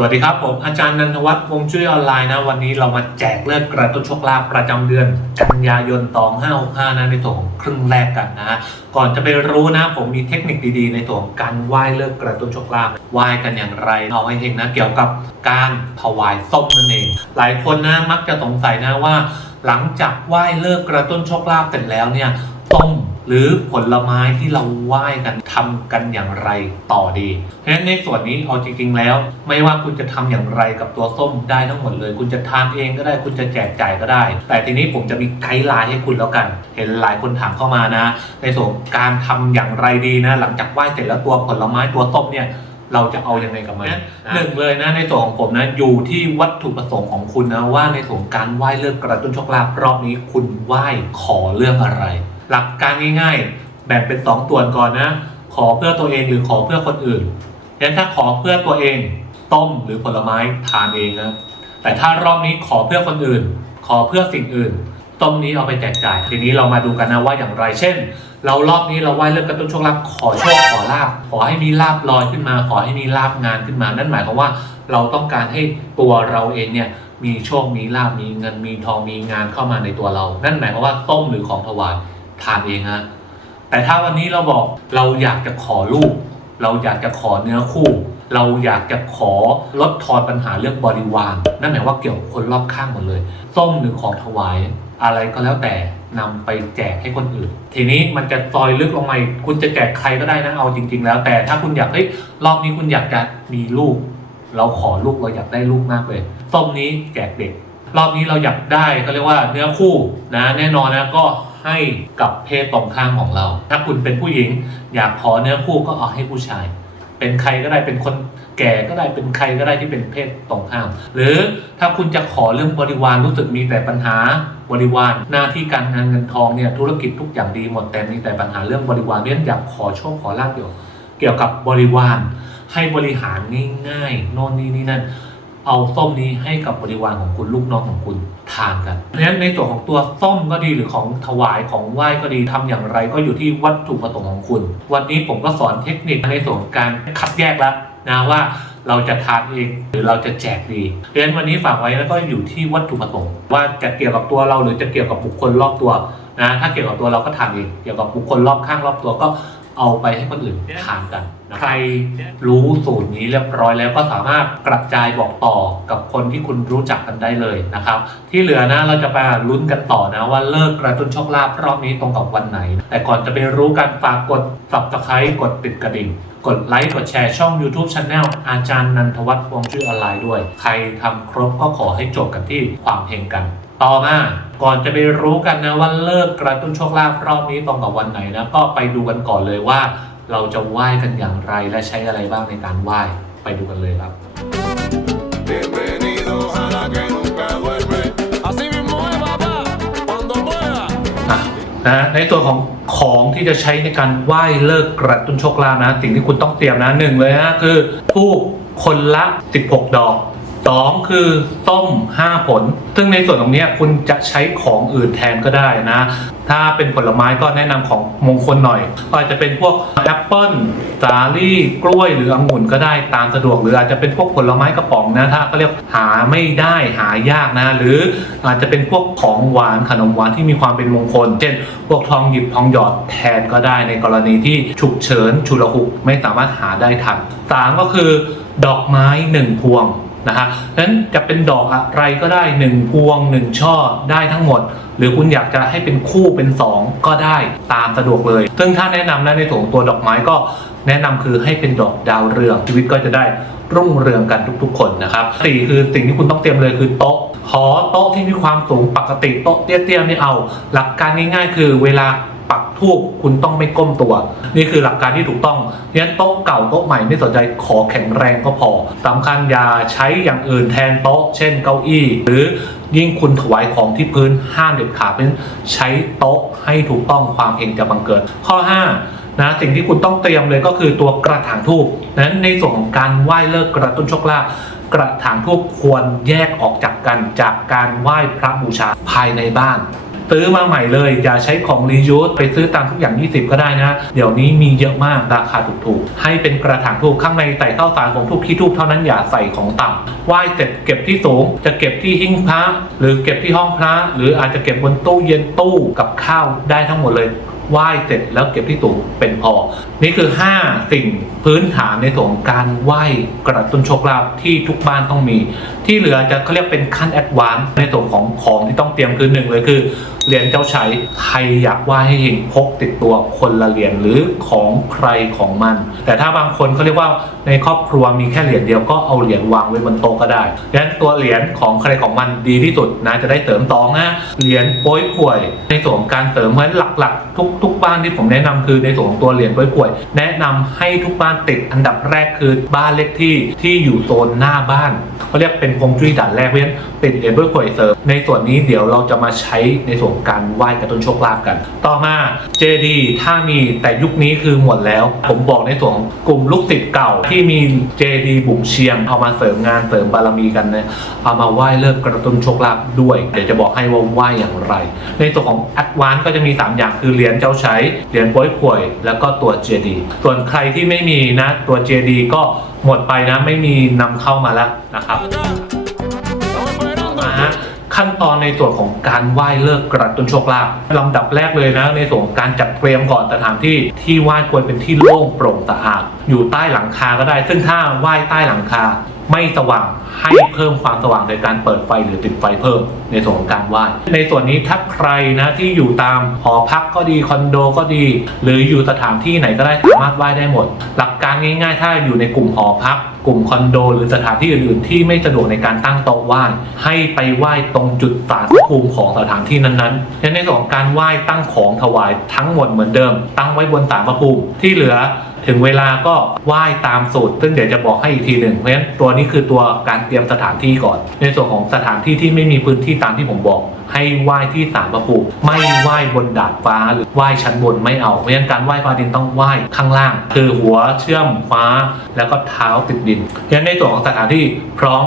สวัสดีครับผมอาจารย์นันทวัฒน์วงช่วยออนไลน์นะ วันนี้เรามาแจกเลือดกระตุ้นโชคลาภประจำเดือนกันยายนตอง565นะในตัวของครึ่งแรกกันนะก่อนจะไปรู้นะผมมีเทคนิคดีๆ ในตัวของการไหว้เลิกกระตุ้นโชคลาภไหว้กันอย่างไรเอาให้เองนะเกี่ยวกับการถวายส้มนั่นเอง หลายคนนะมักจะสงสัยนะว่า หลังจากไหว้เลิกกระตุ้นโชคลาภเสร็จแล้วเนี่ยส้ม หรือผลไม้ที่เราไหว้กันทำกันอย่างไรต่อดี เพราะฉะนั้นในส่วนนี้เอาจริงๆแล้ว ไม่ว่าคุณจะทำอย่างไรกับตัวส้มได้ทั้งหมดเลย คุณจะทานเองก็ได้คุณจะแจกจ่ายก็ได้ แต่ทีนี้ผมจะมีไกด์ไลน์ให้คุณแล้วกัน เห็นหลายคนถามเข้ามานะ ในส่วนการทำอย่างไรดีนะ หลังจากไหว้เสร็จแล้วตัวผลไม้ตัวส้มเนี่ยเราจะเอายังไงกับมันหนึ่งเลยนะในส่วนของผมนะอยู่ที่วัตถุประสงค์ของคุณนะว่าในส่วนการไหว้เรื่องกระตุ้นโชคลาภรอบนี้คุณไหว้ขอเรื่องอะไร หลักการง่ายๆ แบ่งเป็นสองส่วนก่อนนะ ขอเพื่อตัวเองหรือขอเพื่อคนอื่นงั้นถ้าขอเพื่อตัวเองต้มหรือผลไม้ทานเองนะแต่ถ้ารอบนี้ขอเพื่อคนอื่น ขอเพื่อสิ่งอื่น ต้มนี้เอาไปแจกจ่าย ทีนี้เรามาดูกันนะว่าอย่างไร เช่น เรารอบนี้เราไหว้เรื่องกระตุ้นโชคลาภขอโชคขอลาภขอให้มีลาบลอยขึ้นมา ขอให้มีลาบงานขึ้นมา นั่นหมายความว่าเราต้องการให้ตัวเราเองเนี่ยมีโชค มีลาบ มีเงิน มีทอง มีงานเข้ามาในตัวเรา นั่นหมายความว่าต้มหรือของถวาย ทานเองฮะแต่ถ้าวันนี้เราบอกเราอยากจะขอลูก เราอยากจะขอเนื้อคู่ เราอยากจะขอลดทอนปัญหาเรื่องบริวารนั่นหมายว่าเกี่ยวกับคนรอบข้างหมดเลยส้มหรือของถวายอะไรก็แล้วแต่นำไปแจกให้คนอื่น ทีนี้มันจะซอยลึกลงมาอีกคุณจะแจกใครก็ได้นะเอาจริง ๆ แล้ว แต่ถ้าคุณอยากเฮ้ยรอบนี้คุณอยากจะมีลูก เราขอลูกเราอยากได้ลูกมากเลยส้มนี้แจกเด็ก รอบนี้เราอยากได้เขาเรียกว่าเนื้อคู่นะ แน่นอนนะก็ ให้กับเพศตรงข้ามของเรา ถ้าคุณเป็นผู้หญิง อยากขอเนื้อคู่ก็เอาให้ผู้ชาย เป็นใครก็ได้เป็นคนแก่ก็ได้เป็นใครก็ได้ที่เป็นเพศตรงข้าม หรือถ้าคุณจะขอเรื่องบริวารรู้สึกมีแต่ปัญหาบริวารหน้าที่การงานเงินทองเนี่ยธุรกิจทุกอย่างดีหมดแต่มีแต่ปัญหาเรื่องบริวารเนี่ยอยากขอโชคขอลาภเกี่ยวเกี่ยวกับบริวารให้บริหารง่ายๆโน่นนี่นี่นั่น เอาส้มนี้ให้กับบริวารของคุณลูกน้องของคุณทานกัน เพราะฉะนั้นในส่วนของตัวส้มก็ดีหรือของถวายของไหว้ก็ดีทำอย่างไรก็อยู่ที่วัตถุประสงค์ของคุณ วันนี้ผมก็สอนเทคนิคในส่วนการคัดแยกแล้วนะว่าเราจะทานเองหรือเราจะแจกดีเพราะฉะนั้นวันนี้ฝากไว้แล้วก็อยู่ที่วัตถุประสงค์ว่าจะเกี่ยวกับตัวเราหรือจะเกี่ยวกับบุคคลรอบตัวนะถ้าเกี่ยวกับตัวเราก็ทานเองเกี่ยวกับบุคคลรอบข้างรอบตัวก็เอาไปให้คนอื่นทานกัน ใครรู้สูตรนี้เรียบร้อยแล้วก็สามารถกระจายบอกต่อกับคนที่คุณรู้จักกันได้เลยนะครับ ที่เหลือนะเราจะไปลุ้นกันต่อนะว่าเลิกกระตุ้นโชคลาภรอบนี้ตรงกับวันไหน แต่ก่อนจะไปรู้กันฝากกด subscribe กดติดกระดิ่งกดไลค์ กดแชร์ช่อง YouTube Channel อาจารย์นันทวัฒน์วงชื่อออนไลน์ด้วย ใครทำครบก็ขอให้จบกันที่ความเฮงกัน ต่อมาก่อนจะไปรู้กันนะว่าเลิกกระตุ้นโชคลาภรอบนี้ตรงกับวันไหนนะ ก็ไปดูกันก่อนเลยว่า เราจะไหว้กันอย่างไรและใช้อะไรบ้างในการไหว้ไปดูกันเลยครับ Bienvenidos a la que nunca duerme. Así mismo es, papá. Cuando mueva. อะนะในส่วนของของที่จะใช้ในการไหว้เลิกกระตุ้นโชคลาภนะ สิ่งที่คุณต้องเตรียมนะหนึ่งเลยนะคือทูบคนละ 16 ดอก สองคือต้ม 5 ผล ซึ่งในส่วนตรงนี้คุณจะใช้ของอื่นแทนก็ได้นะ ถ้าเป็นผลไม้ก็แนะนำของมงคลหน่อย อาจจะเป็นพวกแอปเปิ้ลสาลี่ กล้วยหรือองุ่นก็ได้ตามสะดวก หรืออาจจะเป็นพวกผลไม้กระป๋องนะ ถ้าเขาเรียกหาไม่ได้หายากนะ หรืออาจจะเป็นพวกของหวานขนมหวานที่มีความเป็นมงคล เช่น พวกทองหยิบทองหยอดแทนก็ได้ในกรณีที่ฉุกเฉิน ฉุลหุกไม่สามารถหาได้ทันสามก็คือ ดอกไม้หนึ่งพวง นะฮะงนั้นจะเป็นดอกอะไรก็ได้หนึ่งพวงหนึ่งช่อได้ทั้งหมด หรือคุณอยากจะให้เป็นคู่เป็นสองก็ได้ตามสะดวกเลย ซึ่งถ้าแนะนำนะในส่วนของตัวดอกไม้ก็แนะนำคือให้เป็นดอกดาวเรืองชีวิตก็จะได้รุ่งเรืองกันทุกๆ คนนะครับสี่คือสิ่งที่คุณต้องเตรียมเลยคือโต๊ะหอโต๊ะที่มีความสูงปกติโต๊ะเตี้ยๆไม่เอา หลักการง่ายๆ คือเวลา ทูบคุณต้องไม่ก้มตัว นี่คือหลักการที่ถูกต้องเพราะฉะนั้นโต๊ะเก่าโต๊ะใหม่ไม่สนใจขอแข็งแรงก็พอสำคัญอย่าใช้อย่างอื่นแทนโต๊ะ เช่นเก้าอี้ หรือยิ่งคุณถวายของที่พื้นห้ามเด็ดขาดเพราะฉะนั้นใช้โต๊ะให้ถูกต้องความเฮงจะบังเกิด ข้อ 5นะสิ่งที่คุณต้องเตรียมเลยก็คือตัวกระถางทูบนั้นในส่วนของการไหว้เลิกกระตุ้นโชคลาภกระถางทูบควรแยกออกจากกันจากการไหว้พระบูชาภายในบ้าน ซื้อมาใหม่เลย อย่าใช้ของรียูสไปซื้อตามทุกอย่าง 20 ก็ได้นะ เดี๋ยวนี้มีเยอะมากราคาถูกๆ ให้เป็นกระถางทูบข้างในใส่ข้าวสารของทูบขี้ทูบเท่านั้นอย่าใส่ของต่ำไหว้เสร็จเก็บที่สูง จะเก็บที่หิ้งพระหรือเก็บที่ห้องพระหรืออาจจะเก็บบนตู้เย็นตู้กับข้าวได้ทั้งหมดเลยไหว้เสร็จแล้วเก็บที่สูงเป็นพอ นี่คือ 5 สิ่งพื้นฐานในส่วนของการไหว้กระตุ้นโชคลาภที่ทุกบ้านต้องมี ที่เหลือจะเขาเรียกเป็นขั้นแอดวานซ์ในส่วนของของที่ต้องเตรียมคือหนึ่งเลยคือ เหรียญเจ้าใช้ใครอยากไหว้ให้เฮงพกติดตัวคนละเหรียญหรือของใครของมัน แต่ถ้าบางคนเขาเรียกว่าในครอบครัวมีแค่เหรียญเดียวก็เอาเหรียญวางไว้บนโต๊ะก็ได้ดังนั้นตัวเหรียญของใครของมันดีที่สุดนะจะได้เสริมตองนะเหรียญโป้ยข่วย ในส่วนของการเสริมเพราะฉะนั้นหลักๆ ทุกทุกบ้านที่ผมแนะนำคือในส่วนของตัวเหรียญโป้ยข่วย แนะนำให้ทุกบ้านติดอันดับแรกคือบ้านเลขที่ที่อยู่โซนหน้าบ้านเขาเรียกเป็นพงจุ้ยด่านแรกเพราะฉะนั้นเหรียญโป้ยข่วยเสริมในส่วนนี้เดี๋ยวเราจะมาใช้ในส่วนการไหว้กระตุ้นโชคลาภกัน ต่อมาเจดีถ้ามีแต่ยุคนี้คือหมดแล้ว ผมบอกในส่วนของกลุ่มลูกศิษย์เก่าที่มีเจดีบุ๋งเชียงเอามาเสริมงานเสริมบารมีกันเนี่ยเอามาไหว้เลิกกระตุ้นโชคลาภด้วย เดี๋ยวจะบอกให้ว่าไหว้อย่างไร ในส่วนของแอดวานก็จะมี 3 อย่างคือเหรียญเจ้าใช้เหรียญป้ยข่วย แล้วก็ตัวเจดีส่วนใครที่ไม่มีนะตัวเจดีก็หมดไปนะไม่มีนำเข้ามาแล้วนะครับ ขั้นตอนในส่วนของการไหว้เลิกกระตุ้นโชคลาภลำดับแรกเลยนะ ในส่วนของการจัดเตรียมก่อนสถานที่ที่ไหว้ควรเป็นที่โล่งโปร่งสะอาดอยู่ใต้หลังคาก็ได้ ซึ่งถ้าไหว้ใต้หลังคาไม่สว่างให้เพิ่มความสว่างโดยการเปิดไฟหรือติดไฟเพิ่มในส่วนของการไหว้ในส่วนนี้ถ้าใครนะที่อยู่ตามหอพักก็ดีคอนโดก็ดี หรืออยู่สถานที่ไหนก็ได้สามารถไหว้ได้หมด หลักการง่าย ๆ ถ้าอยู่ในกลุ่มหอพัก กลุ่มคอนโด หรือสถานที่อื่นๆ ที่ไม่สะดวกในการตั้งโต๊ะไหว้ให้ไปไหว้ตรงจุดศาลพรภูมิของสถานที่นั้นๆและในส่วนของการไหว้ตั้งของถวายทั้งหมดเหมือนเดิม ตั้งไว้บนฐานพระภูมิที่เหลือ ถึงเวลาก็ไหว้ตามสูตร ซึ่งเดี๋ยวจะบอกให้อีกทีหนึ่งเพราะฉะนั้นตัวนี้คือตัวการเตรียมสถานที่ก่อน ในส่วนของสถานที่ที่ไม่มีพื้นที่ตามที่ผมบอก ให้ไหว้ที่ศาลพระภูมิไม่ไหว้บนดาดฟ้าหรือไหว้ชั้นบนไม่เอาเพราะฉะนั้นการไหว้ฟ้าดินต้องไหว้ข้างล่าง คือหัวเชื่อมฟ้า แล้วก็เท้าติดดินเพราะฉะนั้นในส่วนของสถานที่พร้อม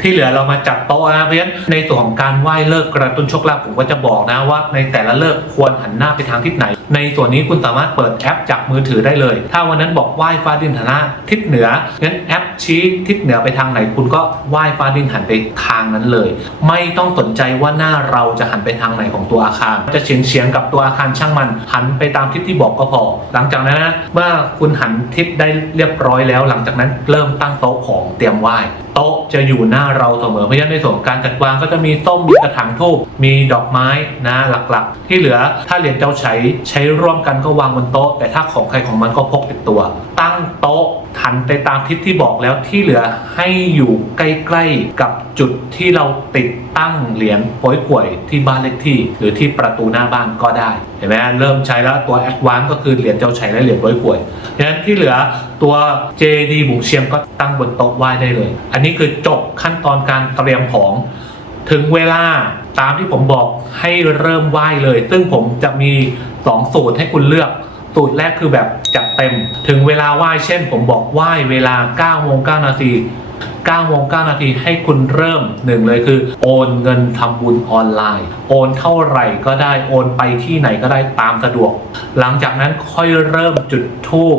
ที่เหลือเรามาจัดโต๊ะนะเพราะฉะนั้นในส่วนของการไหว้เลิกกระตุ้นโชคลาภผมก็จะบอกนะว่า ในแต่ละเลิกควรหันหน้าไปทางทิศไหน ในส่วนนี้คุณสามารถเปิดแอปจากมือถือได้เลย ถ้าวันนั้นบอกไหว้ฟ้าดินหันหน้าทิศเหนืองั้นแอปชี้ทิศเหนือไปทางไหนคุณก็ไหว้ฟ้าดินหันไปทางนั้นเลย ไม่ต้องสนใจว่าหน้าเราจะหันไปทางไหนของตัวอาคาร จะเฉียงเฉียงกับตัวอาคารช่างมัน หันไปตามทิศที่บอกก็พอ หลังจากนั้นนะเมื่อคุณหันทิศได้เรียบร้อยแล้ว หลังจากนั้นเริ่มตั้งโต๊ะของเตรียมไหว้โต๊ะจะอยู่หน้าเราเสมอเพราะฉะนั้นในส่วนการจัดวางก็จะมีต้มมีกระถางทูบมีดอกไม้นะหลักๆ ที่เหลือถ้าเหรียญเจ้าใช้ใช้ร่วมกันก็วางบนโต๊ะ แต่ถ้าของใครของมันก็พกติดตัว ตั้งโต๊ะหันไปตามทิศที่บอกแล้วที่เหลือให้อยู่ใกล้ๆกับจุดที่เราติดตั้งเหรียญโป้ยป่วยที่บ้านเลขที่ หรือที่ประตูหน้าบ้านก็ได้เห็นไหมเริ่มใช้แล้วตัวแอดวานก็คือเหรียญเจ้าชัยและเหรียญโป้ยป่วยฉะนั้นที่เหลือตัว JD บุ๋งเชียงก็ตั้งบนโต๊ะไหว้ได้เลย อันนี้คือจบขั้นตอนการเตรียมของ ถึงเวลาตามที่ผมบอกให้เริ่มไหว้เลย ซึ่งผมจะมี2สูตรให้คุณเลือก สูตรแรกคือแบบจัดเต็ม ถึงเวลาไหว้เช่น ผมบอกไหว้เวลา9โมง9นาที9โมง9นาทีให้คุณเริ่มหนึ่งเลยคือ โอนเงินทำบุญออนไลน์ โอนเท่าไหร่ก็ได้โอนไปที่ไหนก็ได้ตามสะดวก หลังจากนั้นค่อยเริ่มจุดธูป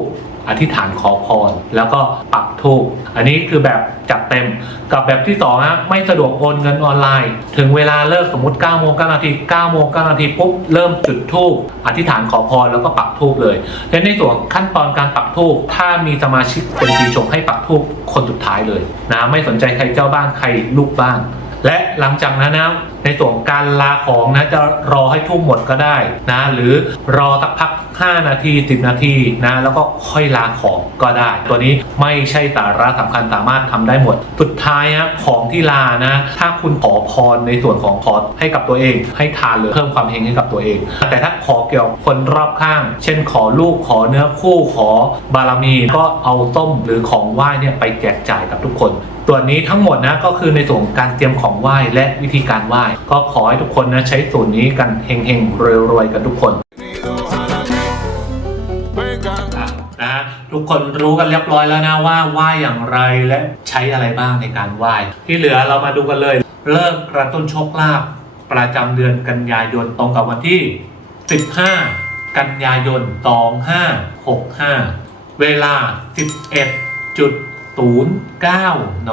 อธิษฐานขอพร แล้วก็ปักธูปอันนี้คือแบบจ เต็ม กับแบบที่2ฮะไม่สะดวกโอนเงินออนไลน์ ถึงเวลาเลิกสมมติ9โมง9นาที9โมง9นาทีปุ๊บเริ่มจุดธูปอธิษฐานขอพรแล้วก็ปักธูปเลยและในส่วนขั้นตอนการปักธูปถ้ามีสมาชิกเป็นปีชงให้ปักธูปคนสุดท้ายเลยนะไม่สนใจใครเจ้าบ้านใครลูกบ้านและหลังจากนั้นนะ ในส่วนของการลาของนะจะรอให้ทุ่มหมดก็ได้นะหรือรอสักพัก 5 นาที 10 นาทีนะแล้วก็ค่อยลาของก็ได้ ตัวนี้ไม่ใช่สาระสำคัญสามารถทำได้หมด สุดท้ายนะของที่ลานะ ถ้าคุณขอพรในส่วนของขอให้กับตัวเอง ให้ทานเลยเพิ่มความเฮงให้กับตัวเอง แต่ถ้าขอเกี่ยวกับคนรอบข้าง เช่นขอลูกขอเนื้อคู่ขอบารมีก็เอาต้มหรือของไหว้เนี่ยไปแจกจ่ายกับทุกคน ตัวนี้ทั้งหมดนะก็คือในส่วนการเตรียมของไหว้และวิธีการไหว้ก็ขอให้ทุกคนนะใช้สูตรนี้กันเฮงๆรวยๆกันทุกคนนะฮะทุกคนรู้กันเรียบร้อยแล้วนะว่าไหว้อย่างไรและใช้อะไรบ้างในการไหว้ที่เหลือเรามาดูกันเลย เริ่มกระตุ้นโชคลาภปประจำเดือนกันยายนตรงกับวันที่ 15 กันยายน 2565 เวลา 11.09 น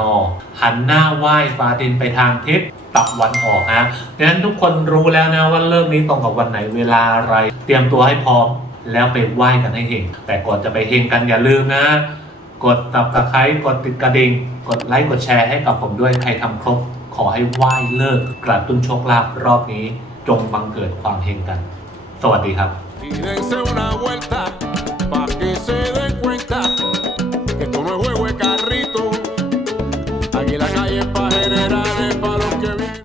หันหน้าไหว้ฟ้าดินไปทางทิศ ตะวันออกนะดังนั้นทุกคนรู้แล้วนะว่าเลิกนี้ตรงกับวันไหนเวลาอะไร เตรียมตัวให้พร้อมแล้วไปไหว้กันให้เฮงแต่ก่อนจะไปเฮงกันอย่าลืมนะ กดตับตะไคร้กดติดกระดิ่งกดไลค์กดแชร์ให้กับผมด้วยใครทำครบ ขอให้ไหว้เลิกกระตุ้นโชคลาภรอบนี้จงบังเกิดความเฮงกัน สวัสดีครับ